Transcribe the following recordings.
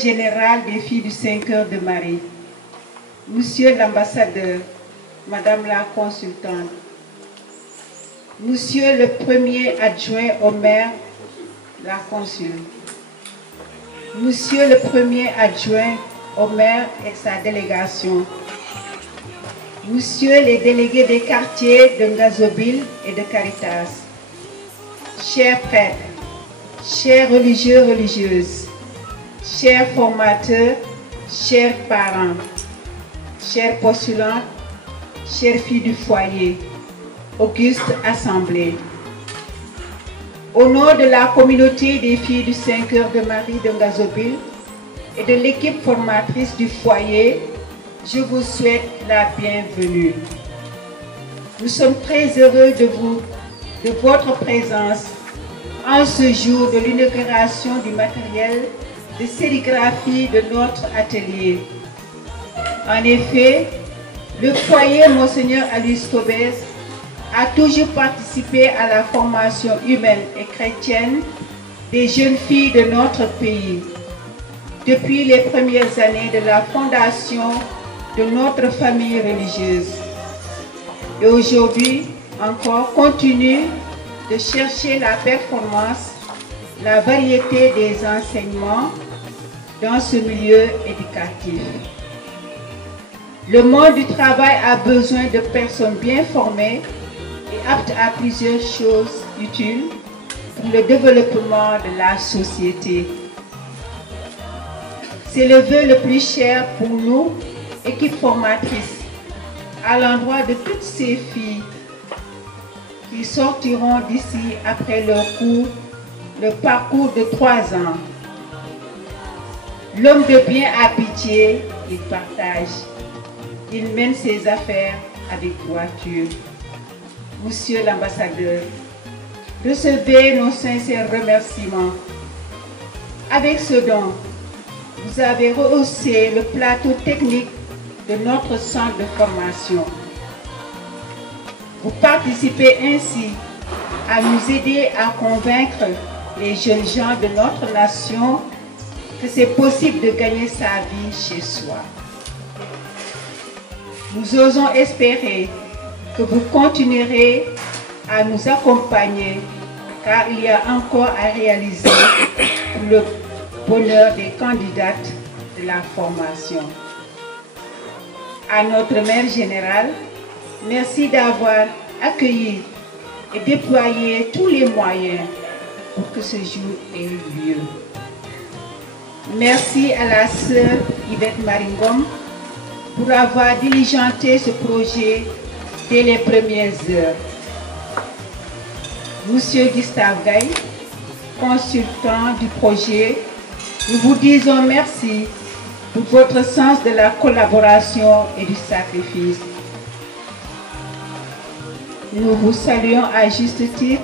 général des filles du 5 heures de Marie, Monsieur l'ambassadeur, Madame la consultante, Monsieur le premier adjoint au maire, la consul, Monsieur le premier adjoint au maire et sa délégation, Monsieur les délégués des quartiers de Ngazobil et de Caritas, chers prêtres, chers religieux, religieuses, chers formateurs, chers parents, chers postulantes, chères filles du foyer, auguste assemblée. Au nom de la communauté des filles du 5 heures de Marie de Ngazobil et de l'équipe formatrice du foyer, je vous souhaite la bienvenue. Nous sommes très heureux de votre présence en ce jour de l'inauguration du matériel de sérigraphie de notre atelier. En effet, le foyer Monseigneur Aloys Cobès a toujours participé à la formation humaine et chrétienne des jeunes filles de notre pays. Depuis les premières années de la fondation de notre famille religieuse. Et aujourd'hui, encore, continue de chercher la performance, la variété des enseignements dans ce milieu éducatif. Le monde du travail a besoin de personnes bien formées et aptes à plusieurs choses utiles pour le développement de la société. C'est le vœu le plus cher pour nous, équipe formatrice, à l'endroit de toutes ces filles qui sortiront d'ici après leur cours, le parcours de 3 ans. L'homme de bien a pitié, il partage. Il mène ses affaires avec droiture. Monsieur l'ambassadeur, recevez nos sincères remerciements. Avec ce don, vous avez rehaussé le plateau technique de notre centre de formation. Vous participez ainsi à nous aider à convaincre les jeunes gens de notre nation que c'est possible de gagner sa vie chez soi. Nous osons espérer que vous continuerez à nous accompagner car il y a encore à réaliser pour le bonheur des candidates de la formation. À notre mère générale, merci d'avoir accueilli et déployé tous les moyens pour que ce jour ait eu lieu. Merci à la sœur Yvette Maringom pour avoir diligenté ce projet dès les premières heures. Monsieur Gustave Gaye, consultant du projet, nous vous disons merci pour votre sens de la collaboration et du sacrifice. Nous vous saluons à juste titre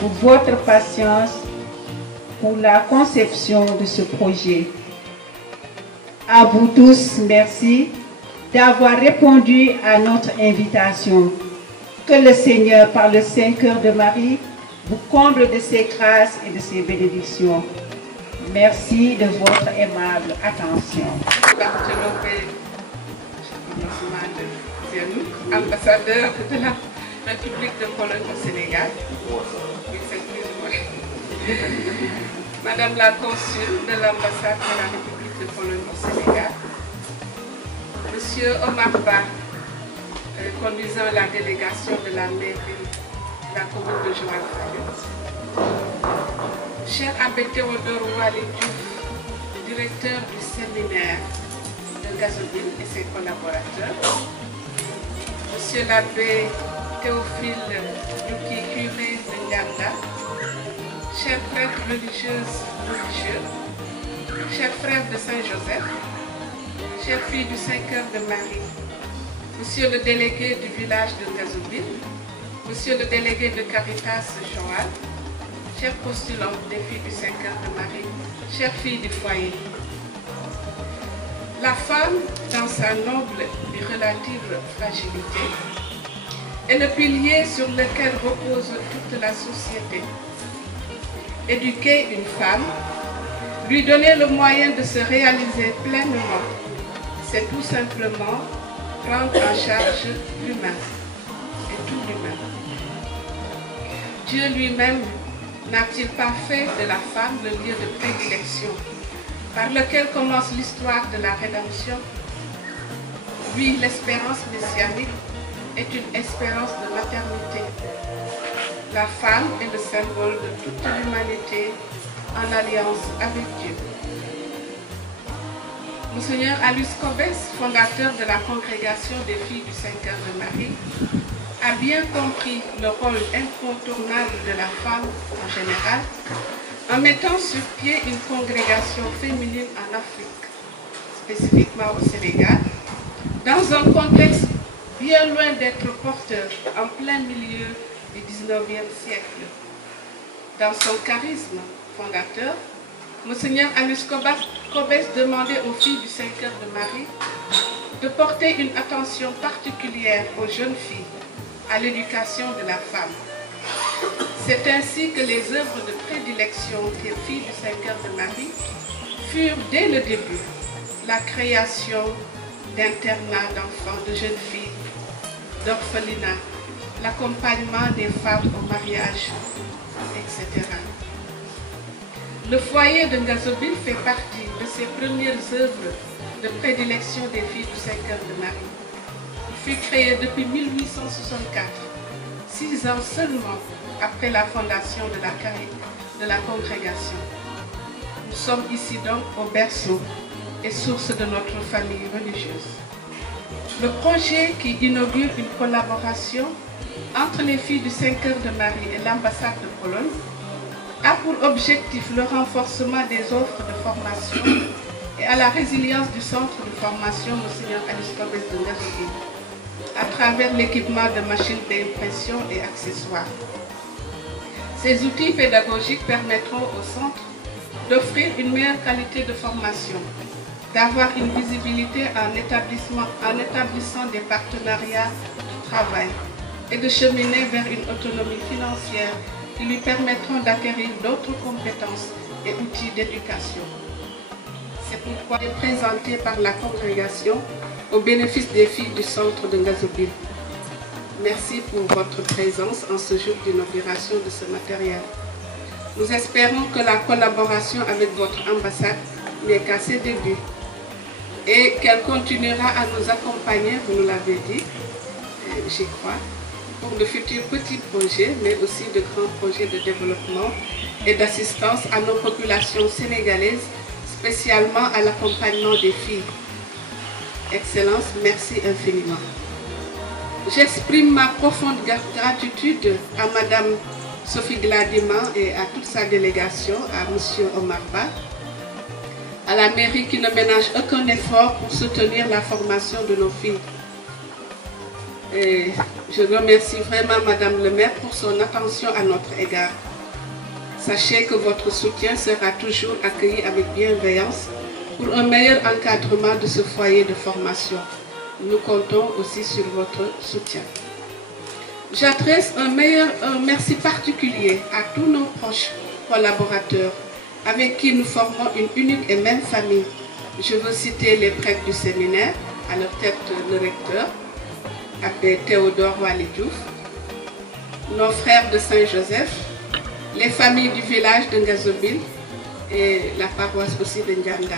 pour votre patience pour la conception de ce projet. À vous tous, merci d'avoir répondu à notre invitation. Que le Seigneur, par le 5 heures de Marie, vous comble de ses grâces et de ses bénédictions. Merci de votre aimable attention. Ambassadeur de la République de Pologne au Sénégal. Oui, c'est plus ou moins. Madame la consul de l'ambassade de la République de Pologne au Sénégal. Monsieur Omar Ba, conduisant la délégation de la mairie de la commune de Joal-Fayette. Cher Abbé Théodore Wali Diouf, directeur du séminaire de Ngazobil et ses collaborateurs. Monsieur l'abbé Théophile Yuki, curé de Nyanda, chers prêtres religieuses, religieux, chers frères de Saint-Joseph, chères filles du 5 heures de Marie, monsieur le délégué du village de Ngazobil, monsieur le délégué de Caritas Joal, chers postulants des filles du 5 heures de Marie, chères filles du foyer. La femme, dans sa noble et relative fragilité, est le pilier sur lequel repose toute la société. Éduquer une femme, Lui donner le moyen de se réaliser pleinement, c'est tout simplement prendre en charge l'humain et tout l'humain. Dieu lui-même n'a-t-il pas fait de la femme le lieu de prédilection par lequel commence l'histoire de la rédemption? Oui, l'espérance messianique est une espérance de maternité. La femme est le symbole de toute l'humanité en alliance avec Dieu. Monseigneur Aloys Cobès, fondateur de la congrégation des filles du Saint-Cœur de Marie, a bien compris le rôle incontournable de la femme en général en mettant sur pied une congrégation féminine en Afrique, spécifiquement au Sénégal, dans un contexte bien loin d'être porteur en plein milieu du 19e siècle. Dans son charisme fondateur, Monseigneur Aloys Cobès demandait aux filles du Saint-Cœur de Marie de porter une attention particulière aux jeunes filles, à l'éducation de la femme. C'est ainsi que les œuvres de prédilection des filles du Saint-Cœur de Marie furent dès le début la création d'internats d'enfants, de jeunes filles, d'orphelinats, l'accompagnement des femmes au mariage, etc. Le foyer de Ngazobil fait partie de ses premières œuvres de prédilection des filles du Saint-Cœur de Marie. Il fut créé depuis 1864, 6 ans seulement après la fondation de la congrégation. Nous sommes ici donc au berceau et source de notre famille religieuse. Le projet qui inaugure une collaboration entre les filles du Saint-Cœur de Marie et l'ambassade de Pologne a pour objectif le renforcement des offres de formation et à la résilience du centre de formation Monseigneur Aloys Cobès de Ngazobil, à travers l'équipement de machines d'impression et accessoires. Ces outils pédagogiques permettront au centre d'offrir une meilleure qualité de formation, d'avoir une visibilité en établissant des partenariats de travail et de cheminer vers une autonomie financière qui lui permettront d'acquérir d'autres compétences et outils d'éducation. C'est pourquoi il est présenté par la congrégation au bénéfice des filles du centre de Ngazobil. Merci pour votre présence en ce jour d'inauguration de ce matériel. Nous espérons que la collaboration avec votre ambassade n'est qu'à ses débuts et qu'elle continuera à nous accompagner, vous nous l'avez dit, j'y crois, pour de futurs petits projets, mais aussi de grands projets de développement et d'assistance à nos populations sénégalaises, spécialement à l'accompagnement des filles. Excellence, merci infiniment. J'exprime ma profonde gratitude à Madame Sophie Gladima et à toute sa délégation, à Monsieur Omar Ba, à la mairie qui ne ménage aucun effort pour soutenir la formation de nos filles. Et je remercie vraiment Madame le maire pour son attention à notre égard. Sachez que votre soutien sera toujours accueilli avec bienveillance pour un meilleur encadrement de ce foyer de formation. Nous comptons aussi sur votre soutien. J'adresse un merci particulier à tous nos proches collaborateurs avec qui nous formons une unique et même famille. Je veux citer les prêtres du séminaire, à leur tête le recteur, Abbé Théodore Walidjouf, nos frères de Saint-Joseph, les familles du village de Ngazobil et la paroisse aussi de Ndianda.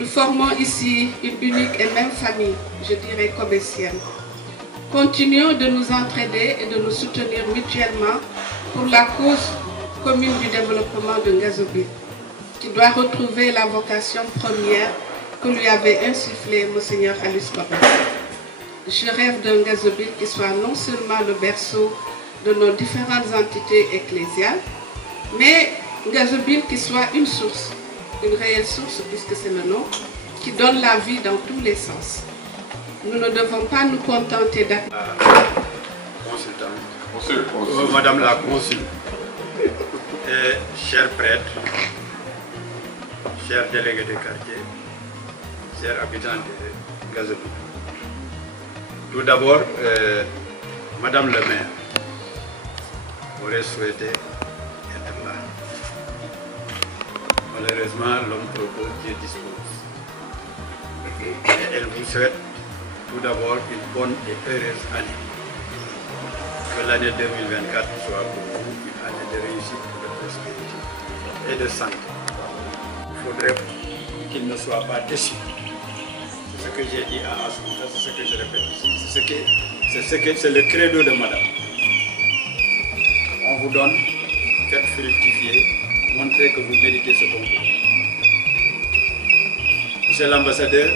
Nous formons ici une unique et même famille, je dirais cobésienne. Continuons de nous entraider et de nous soutenir mutuellement pour la cause commune du développement de Ngazobil, qui doit retrouver la vocation première que lui avait insufflée Monseigneur Aloys Cobès. Je rêve d'un Ngazobil qui soit non seulement le berceau de nos différentes entités ecclésiales, mais Ngazobil qui soit une source, une réelle source, puisque c'est le nom, qui donne la vie dans tous les sens. Nous ne devons pas nous contenter d'être... Madame la consul, chers prêtres, chers délégués de quartier, chers habitants de Ngazobil. Tout d'abord, Madame le maire aurait souhaité être là. Malheureusement, l'homme propose, Dieu dispose. Et elle vous souhaite tout d'abord une bonne et heureuse année. Que l'année 2024 soit pour vous une année de réussite, de prospérité et de santé. Il faudrait qu'il ne soit pas déçu. C'est ce que j'ai dit à Assunta, c'est ce que je répète ici. C'est le credo de madame. On vous donne, faites fructifier, montrez que vous méritez ce concours. Monsieur l'ambassadeur,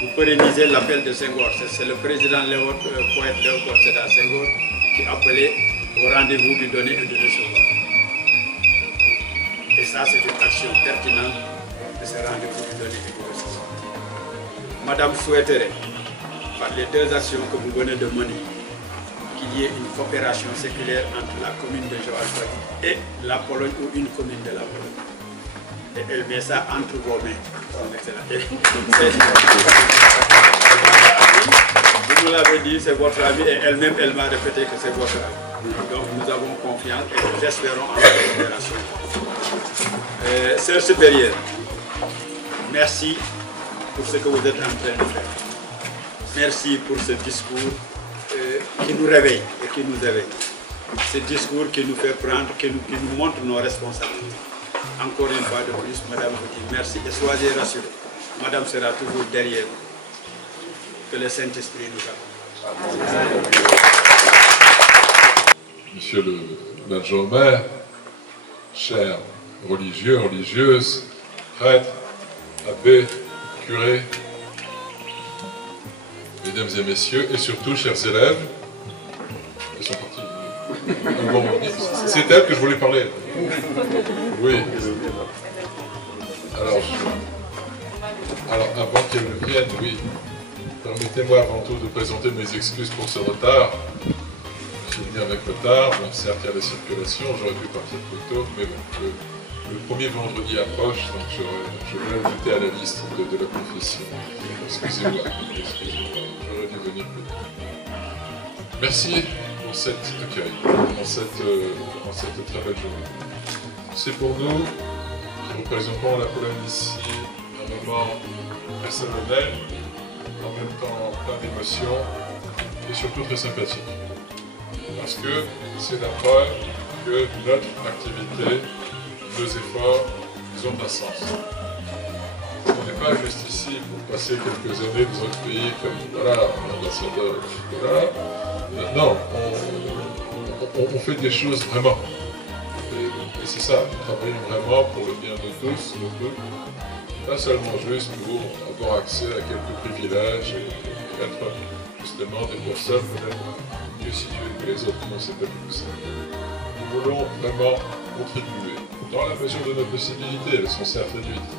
vous pérennisez l'appel de Senghor. C'est le président poète Léopold Sédar Senghor qui appelait au rendez-vous du donner et du recevoir. Et ça, c'est une action pertinente de ce rendez-vous du donner et du recevoir. Madame souhaiterait, par les deux actions que vous venez de mener, qu'il y ait une coopération séculaire entre la commune de Joal-Fadiouth et la Pologne ou une commune de la Pologne. Et elle met ça entre vos mains, son Excellence. Vous nous l'avez dit, c'est votre ami et elle-même, elle m'a répété que c'est votre ami. Donc nous avons confiance et nous espérons en la coopération. Sœur supérieure, merci pour ce que vous êtes en train de faire. Merci pour ce discours qui nous réveille et qui nous éveille. Ce discours qui nous fait prendre, qui nous montre nos responsabilités. Encore une fois de plus, madame vous dit merci et soyez rassurés. Madame sera toujours derrière vous. Que le Saint-Esprit nous accompagne. Monsieur l'adjoint au maire, chers religieux, religieuses, prêtres, abbés, curés, mesdames et messieurs, et surtout, chers élèves, ils sont partis. Bon, c'est elle que je voulais parler. Oui. Alors avant qu'elle vienne, oui, permettez-moi avant tout de présenter mes excuses pour ce retard. Je suis venu avec retard, bon, certes il y a la circulation, j'aurais pu partir plus tôt, mais bon, le premier vendredi approche, donc je vais ajouter à la liste de la confession. Excusez-moi, j'aurais dû venir plus tôt. Merci pour cet accueil, pour cette très belle journée. C'est pour nous, qui représentons la Pologne ici, un moment très solennel, en même temps plein d'émotions et surtout très sympathique. Parce que c'est la preuve que notre activité, nos efforts, ils ont un sens. On n'est pas juste ici pour passer quelques années dans un pays comme, voilà, ambassadeur, voilà. Non, on fait des choses vraiment. Et c'est ça, nous travaillons vraiment pour le bien de tous, de toutes. Pas seulement juste pour avoir accès à quelques privilèges et être justement des personnes peut-être mieux situées que les autres. Non, c'est pas tout ça. Nous voulons vraiment contribuer, dans la mesure de nos possibilités, elles sont certes réduites,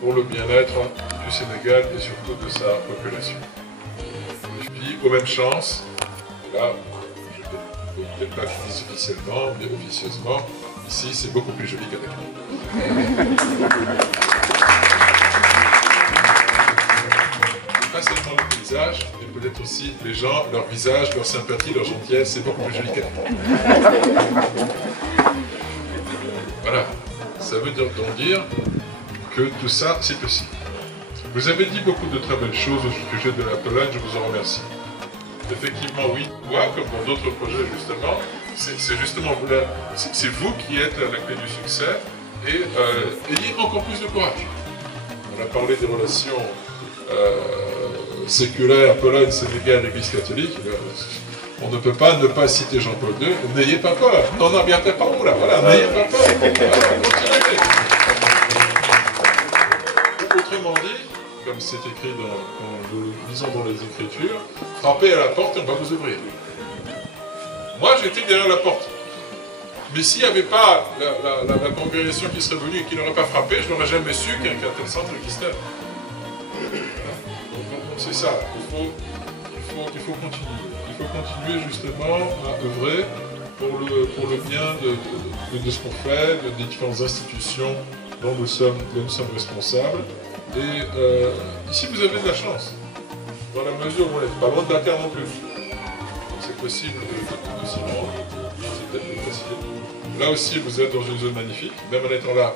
pour le bien-être du Sénégal et surtout de sa population. Et puis, aux mêmes chances, là, je ne peux peut-être pas le dire officiellement, mais officieusement, ici c'est beaucoup plus joli qu'avec nous. Pas seulement le paysage, mais peut-être aussi les gens, leur visage, leur sympathie, leur gentillesse, c'est beaucoup plus joli qu'avec nous. Voilà, ça veut donc dire que tout ça, c'est possible. Vous avez dit beaucoup de très belles choses au sujet de la Pologne, je vous en remercie. Effectivement, oui, moi, comme dans d'autres projets, justement, c'est justement c'est vous qui êtes la clé du succès et ayez encore plus de courage. On a parlé des relations séculaires, Pologne, Sénégal, l'Église catholique. On ne peut pas ne pas citer Jean-Paul II. N'ayez pas peur. Non, abbiate paura. Voilà, n'ayez pas peur. Voilà, continuez. Autrement dit, comme c'est écrit quand nous lisons dans les Écritures, frappez à la porte et on va vous ouvrir. Moi, j'étais derrière la porte. Mais s'il n'y avait pas la congrégation qui serait venue et qui n'aurait pas frappé, je n'aurais jamais su qu'un tel centre existait. Donc c'est ça, il faut continuer. Il faut continuer justement à œuvrer pour le bien de ce qu'on fait, des différentes institutions dont nous sommes responsables. Et ici, vous avez de la chance, dans la mesure où on n'est pas loin de la terre non plus. Donc c'est possible de s'y rendre, c'est peut-être plus facile. Là aussi, vous êtes dans une zone magnifique. Même en étant là,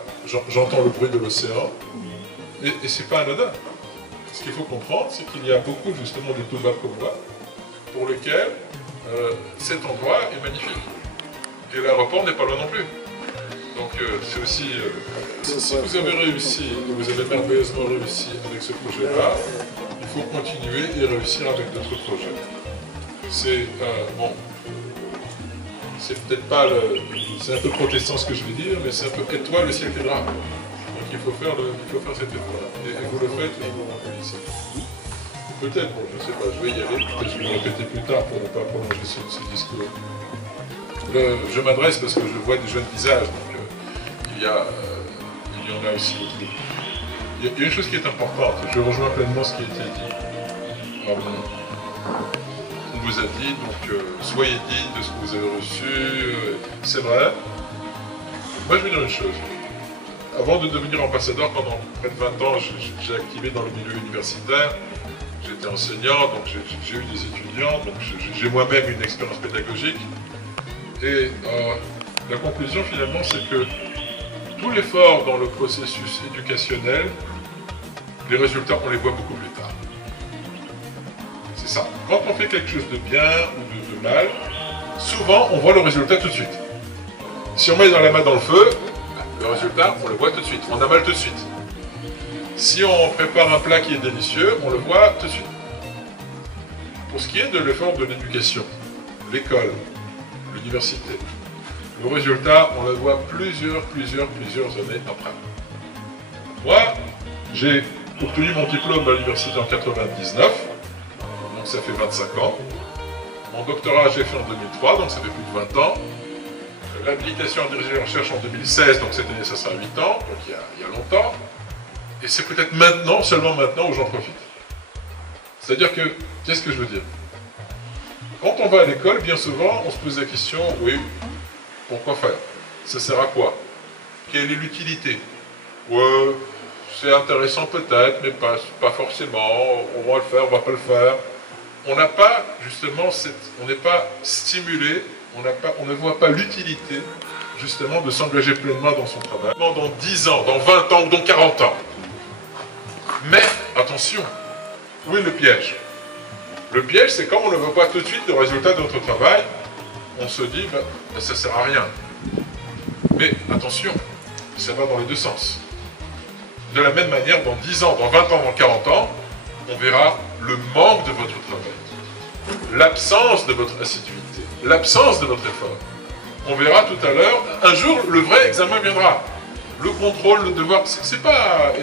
j'entends le bruit de l'océan. Et c'est pas anodin. Ce qu'il faut comprendre, c'est qu'il y a beaucoup justement de Touba comme moi, pour lesquels cet endroit est magnifique. Et l'aéroport n'est pas loin non plus. Donc c'est aussi... si vous avez réussi, vous avez merveilleusement réussi avec ce projet-là, il faut continuer et réussir avec d'autres projets. C'est bon, c'est peut-être pas le... C'est un peu protestant ce que je vais dire, mais c'est un peu étoile, le ciel t'aidera. Donc il faut faire cette étoile. Et vous le faites, et je vous rappelle ici. Peut-être, bon, je ne sais pas, je vais y aller, peut-être je vais le répéter plus tard pour ne pas prolonger ce discours. Je m'adresse parce que je vois des jeunes visages, donc il y en a aussi. Il y a une chose qui est importante, je rejoins pleinement ce qui a été dit. On vous a dit, donc soyez dignes de ce que vous avez reçu, c'est vrai. Moi je vais dire une chose. Avant de devenir ambassadeur, pendant près de 20 ans, j'ai activé dans le milieu universitaire. J'étais enseignant, donc j'ai eu des étudiants, donc j'ai moi-même une expérience pédagogique. Et la conclusion finalement, c'est que tout l'effort dans le processus éducationnel, les résultats, on les voit beaucoup plus tard. C'est ça. Quand on fait quelque chose de bien ou de mal, souvent on voit le résultat tout de suite. Si on met dans la main dans le feu, le résultat, on le voit tout de suite. On a mal tout de suite. Si on prépare un plat qui est délicieux, on le voit tout de suite. Pour ce qui est de l'effort de l'éducation, l'école, l'université, le résultat, on le voit plusieurs années après. Moi, j'ai obtenu mon diplôme à l'université en 99, donc ça fait 25 ans. Mon doctorat, j'ai fait en 2003, donc ça fait plus de 20 ans. L'habilitation à diriger la recherche en 2016, donc cette année ça sera 8 ans, donc il y a longtemps. Et c'est peut-être maintenant, seulement maintenant, où j'en profite. C'est-à-dire que, qu'est-ce que je veux dire? Quand on va à l'école, bien souvent, on se pose la question, oui, pourquoi faire? Ça sert à quoi? Quelle est l'utilité? Ouais, c'est intéressant peut-être, mais pas forcément, on va le faire, on va pas le faire. On n'a pas, justement, on n'est pas stimulé, on ne voit pas l'utilité, justement, de s'engager pleinement dans son travail. Dans 10 ans, dans 20 ans ou dans 40 ans. Mais, attention, où est le piège? Le piège, c'est quand on ne voit pas tout de suite le résultat de notre travail, on se dit, ça ne sert à rien. Mais, attention, ça va dans les deux sens. De la même manière, dans 10 ans, dans 20 ans, dans 40 ans, on verra le manque de votre travail, l'absence de votre assiduité, l'absence de votre effort. On verra tout à l'heure, un jour, le vrai examen viendra. Le contrôle, le devoir, c'est pas...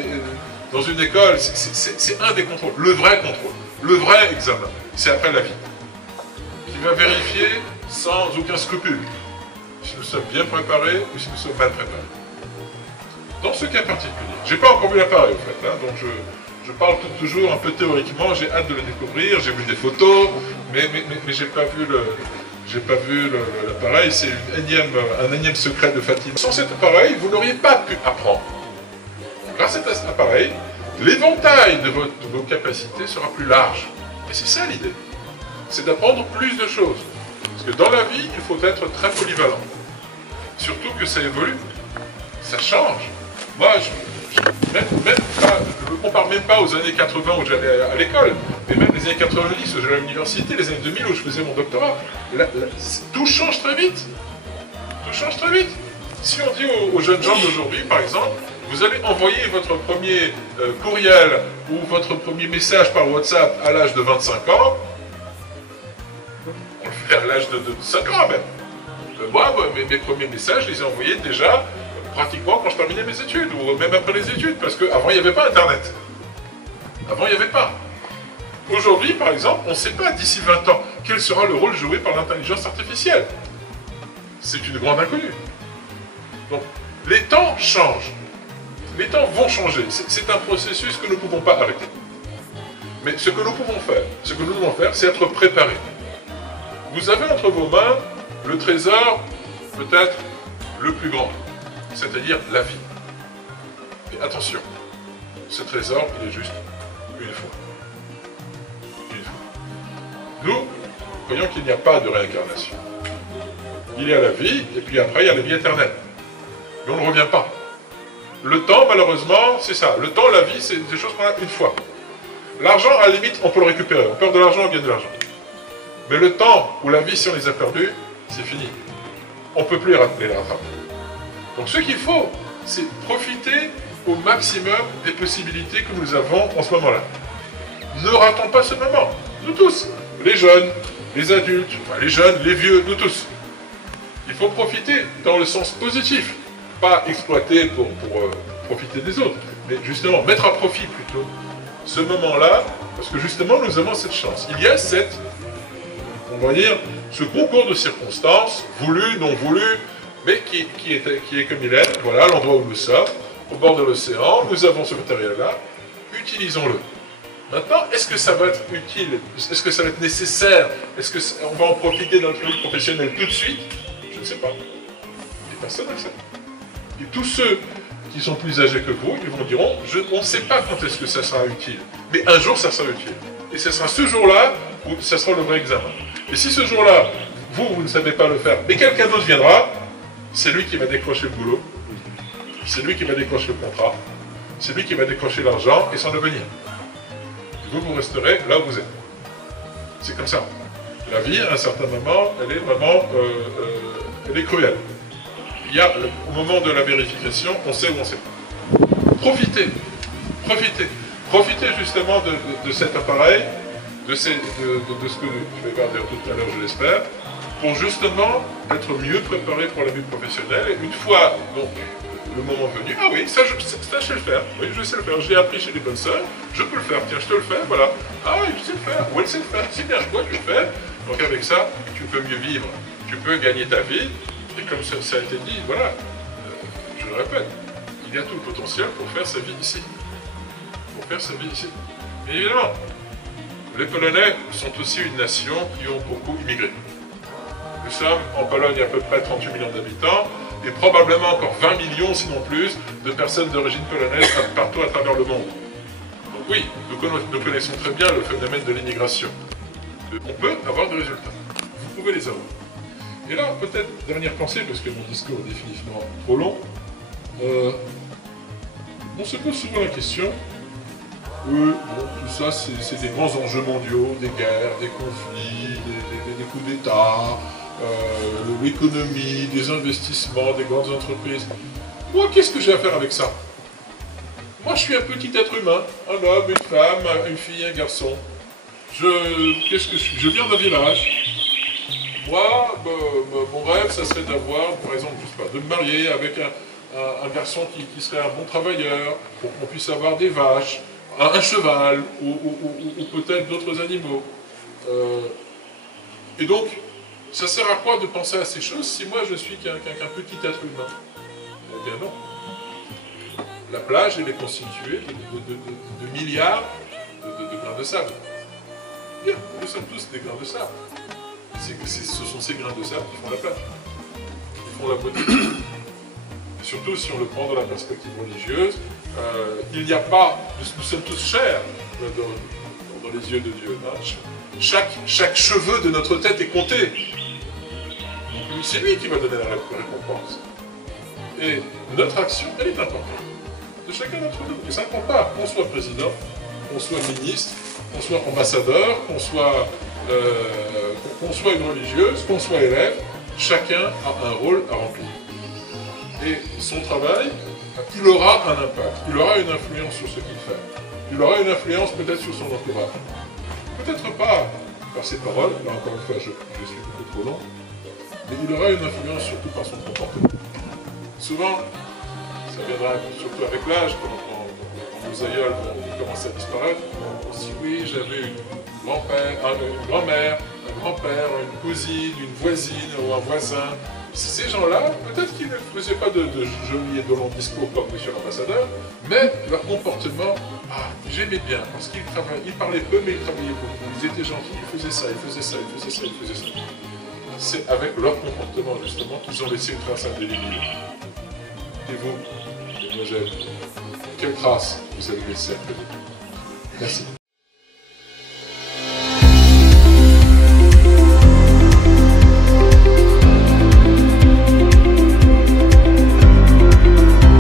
Dans une école, c'est un des contrôles, le vrai contrôle, le vrai examen, c'est après la vie, qui va vérifier sans aucun scrupule si nous sommes bien préparés ou si nous sommes mal préparés. Dans ce cas particulier, j'ai pas encore vu l'appareil en fait, hein, donc je parle toujours un peu théoriquement, j'ai hâte de le découvrir, j'ai vu des photos, mais j'ai pas vu l'appareil, c'est un énième secret de Fatima. Sans cet appareil, vous n'auriez pas pu apprendre. Grâce à cet appareil, l'éventail de vos capacités sera plus large. Et c'est ça l'idée. C'est d'apprendre plus de choses. Parce que dans la vie, il faut être très polyvalent. Surtout que ça évolue. Ça change. Moi, je ne me compare même pas aux années 80 où j'allais à l'école, mais même les années 90 où j'allais à l'université, les années 2000 où je faisais mon doctorat. Tout change très vite. Tout change très vite. Si on dit aux jeunes gens d'aujourd'hui, par exemple, vous allez envoyer votre premier courriel ou votre premier message par WhatsApp à l'âge de 25 ans, on le fait à l'âge de 5 ans même. Moi, mes premiers messages, je les ai envoyés déjà pratiquement quand je terminais mes études, ou même après les études, parce qu'avant, il n'y avait pas Internet. Avant, il n'y avait pas. Aujourd'hui, par exemple, on ne sait pas d'ici 20 ans quel sera le rôle joué par l'intelligence artificielle. C'est une grande inconnue. Donc, les temps changent. Les temps vont changer. C'est un processus que nous ne pouvons pas arrêter. Mais ce que nous devons faire, c'est être préparés. Vous avez entre vos mains le trésor, peut-être, le plus grand, c'est-à-dire la vie. Et attention, ce trésor, il est juste une fois. Une fois. Nous, croyons qu'il n'y a pas de réincarnation. Il y a la vie, et puis après, il y a la vie éternelle. Mais on ne revient pas. Le temps, malheureusement, c'est ça. Le temps, la vie, c'est des choses qu'on a une fois. L'argent, à la limite, on peut le récupérer. On perd de l'argent, on gagne de l'argent. Mais le temps ou la vie, si on les a perdus, c'est fini. On ne peut plus les rattraper. Donc ce qu'il faut, c'est profiter au maximum des possibilités que nous avons en ce moment-là. Ne ratons pas ce moment. Nous tous. Les jeunes, les adultes, les jeunes, les vieux, nous tous. Il faut profiter dans le sens positif. Pas exploiter pour profiter des autres, mais justement mettre à profit plutôt ce moment-là, parce que justement nous avons cette chance. Il y a on va dire, ce concours de circonstances, voulu, non voulu, mais qui est comme il est. Voilà l'endroit où nous sommes, au bord de l'océan, nous avons ce matériel-là, utilisons-le. Maintenant, est-ce que ça va être utile? Est-ce que ça va être nécessaire? Est-ce qu'on va en profiter dans notre vie professionnelle tout de suite? Je ne sais pas. Et personne ne le sait. Et tous ceux qui sont plus âgés que vous, ils vous diront, on ne sait pas quand est-ce que ça sera utile. Mais un jour, ça sera utile. Et ce sera ce jour-là où ça sera le vrai examen. Et si ce jour-là, vous ne savez pas le faire, mais quelqu'un d'autre viendra, c'est lui qui va décrocher le boulot, c'est lui qui va décrocher le contrat, c'est lui qui va décrocher l'argent et s'en devenir. Et vous resterez là où vous êtes. C'est comme ça. La vie, à un certain moment, elle est vraiment elle est cruelle. Il y a, au moment de la vérification, on sait où on sait pas. Profitez, profitez. Profitez justement de cet appareil, de ce que je vais voir tout à l'heure, je l'espère, pour justement être mieux préparé pour la vie professionnelle. Et une fois donc, le moment venu, ah oui, ça je sais le faire, oui, je sais le faire, je l'ai appris chez les bonnes sœurs, je peux le faire, tiens, je te le fais, voilà. Ah, je sais le faire, ou elle sait le faire, c'est bien, je vois, je le fais. Donc avec ça, tu peux mieux vivre, tu peux gagner ta vie. Et comme ça a été dit, voilà, je le répète, il y a tout le potentiel pour faire sa vie ici. Pour faire sa vie ici. Mais évidemment, les Polonais sont aussi une nation qui ont beaucoup immigré. Nous sommes en Pologne à peu près 38 millions d'habitants, et probablement encore 20 millions, sinon plus, de personnes d'origine polonaise partout à travers le monde. Donc oui, nous connaissons très bien le phénomène de l'immigration. On peut avoir des résultats. Vous pouvez les avoir. Et là, peut-être, dernière pensée, parce que mon discours est définitivement trop long, on se pose souvent la question, bon, tout ça, c'est des grands enjeux mondiaux, des guerres, des conflits, des coups d'État, l'économie, des investissements, des grandes entreprises. Moi, qu'est-ce que j'ai à faire avec ça? Moi, je suis un petit être humain, un homme, une femme, une fille, un garçon. Qu'est-ce que je suis? Je viens d'un village. Moi, mon rêve, ça serait d'avoir, par exemple, je sais pas, de me marier avec un garçon qui serait un bon travailleur, pour qu'on puisse avoir des vaches, un cheval, ou peut-être d'autres animaux. Et donc, ça sert à quoi de penser à ces choses si moi je suis qu'un petit être humain? Eh bien non. La plage, elle est constituée de milliards de grains de sable. Bien, nous sommes tous des grains de sable. Ce sont ces grains de sable qui font la plage, qui font la beauté. Et surtout si on le prend dans la perspective religieuse, il n'y a pas, nous sommes tous chers dans les yeux de Dieu. Hein. Chaque cheveu de notre tête est compté. Donc c'est lui qui va donner la récompense. Et notre action, elle est importante. De chacun d'entre nous. Et ça ne compte pas qu'on soit président, qu'on soit ministre, qu'on soit ambassadeur, qu'on soit une religieuse, qu'on soit élève, chacun a un rôle à remplir. Et son travail, il aura un impact, il aura une influence sur ce qu'il fait. Il aura une influence peut-être sur son entourage. Peut-être pas par ses paroles, là encore une fois je suis beaucoup trop long, mais il aura une influence surtout par son comportement. Souvent, ça viendra surtout avec l'âge, quand nos aïeuls vont commencer à disparaître, on se dit oui, j'avais une grand-mère, un grand-père, une cousine, une voisine ou un voisin. Ces gens-là, peut-être qu'ils ne faisaient pas de jolis et de longs discours comme monsieur l'ambassadeur, mais leur comportement, j'aimais bien, parce qu'ils parlaient peu, mais ils travaillaient beaucoup. Ils étaient gentils, ils faisaient ça, ils faisaient ça, ils faisaient ça, ils faisaient ça. C'est avec leur comportement, justement, qu'ils ont laissé une trace indélébile. Et vous, mesdemoiselles, quelle trace vous avez laissée à côté? Merci.